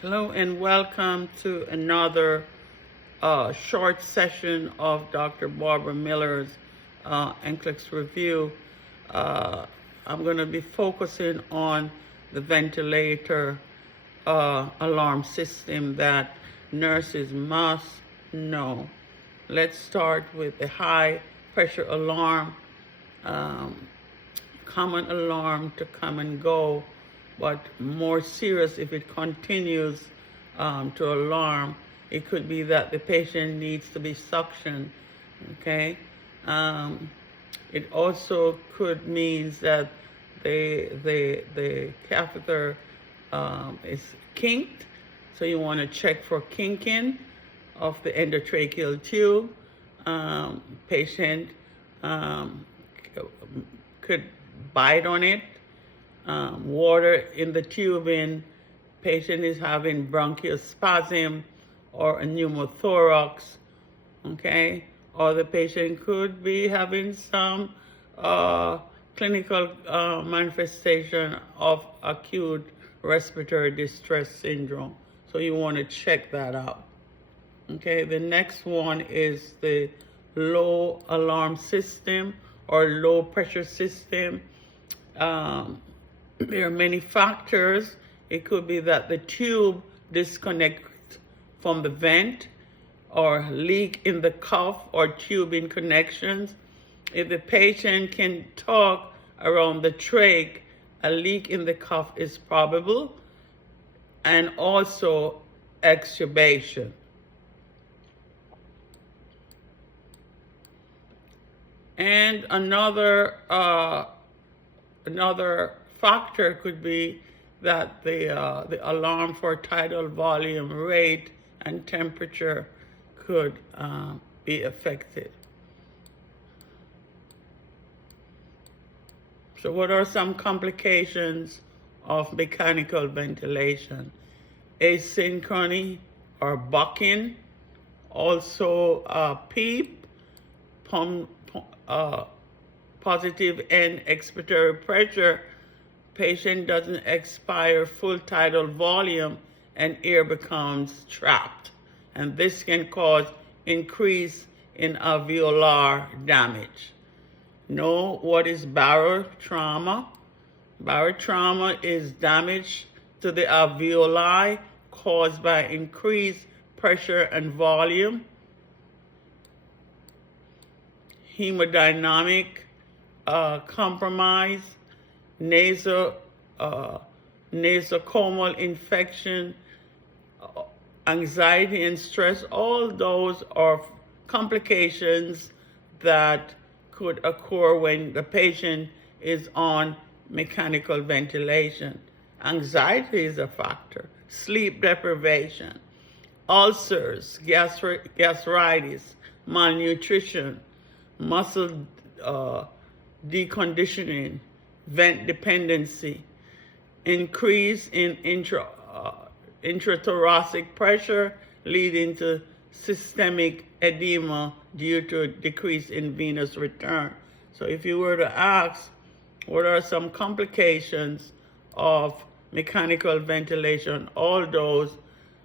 Hello and welcome to another short session of Dr. Barbara Miller's NCLEX review. I'm going to be focusing on the ventilator alarm system that nurses must know. Let's start with the high pressure alarm. Common alarm to come and go, but more serious if it continues to alarm. It could be that the patient needs to be suctioned, okay? It also could mean that the catheter is kinked, so you want to check for kinking of the endotracheal tube. Patient could bite on it, water in the tubing, patient is having bronchospasm or a pneumothorax, okay? Or the patient could be having some clinical manifestation of acute respiratory distress syndrome. So you want to check that out. Okay, the next one is the low alarm system or low pressure system. There are many factors. It could be that the tube disconnects from the vent or leak in the cuff or tubing connections. If the patient can talk around the trach, a leak in the cuff is probable, and also extubation. And another factor could be that the alarm for tidal volume, rate, and temperature could be affected. So what are some complications of mechanical ventilation? Asynchrony or bucking, also PEEP, positive end expiratory pressure. Patient doesn't expire full tidal volume and air becomes trapped. And this can cause increase in alveolar damage. Know what is barotrauma? Barotrauma is damage to the alveoli caused by increased pressure and volume. Hemodynamic compromise, nosocomial infection, anxiety and stress, all those are complications that could occur when the patient is on mechanical ventilation. Anxiety is a factor, sleep deprivation, ulcers, gastritis, malnutrition, muscle deconditioning, vent dependency, increase in intrathoracic pressure leading to systemic edema due to decrease in venous return. So if you were to ask, what are some complications of mechanical ventilation? All those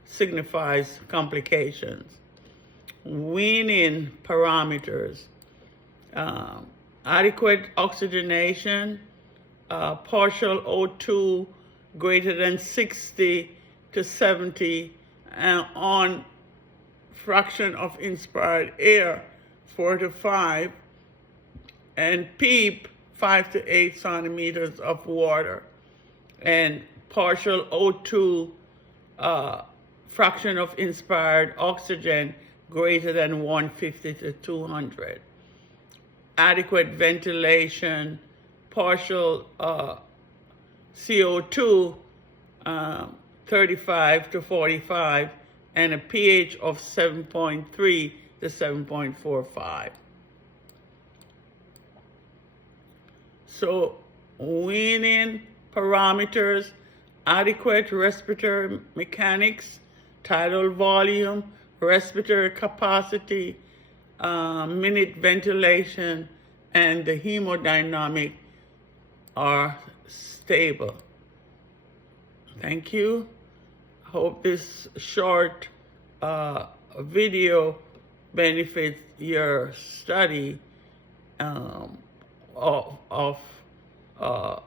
signifies complications. Weaning parameters, adequate oxygenation, partial O2 greater than 60 to 70, and on fraction of inspired air 4 to 5, and PEEP 5 to 8 centimeters of water, and partial O2 fraction of inspired oxygen greater than 150 to 200. Adequate ventilation, partial CO2 35 to 45, and a pH of 7.3 to 7.45. So weaning parameters, adequate respiratory mechanics, tidal volume, respiratory capacity, minute ventilation, and the hemodynamic are stable. Thank you. Hope this short video benefits your study of uh,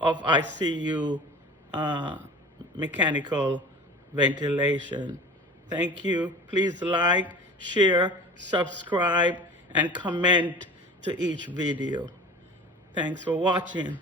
ICU mechanical ventilation. Thank you. Please like, share, subscribe, and comment to each video. Thanks for watching.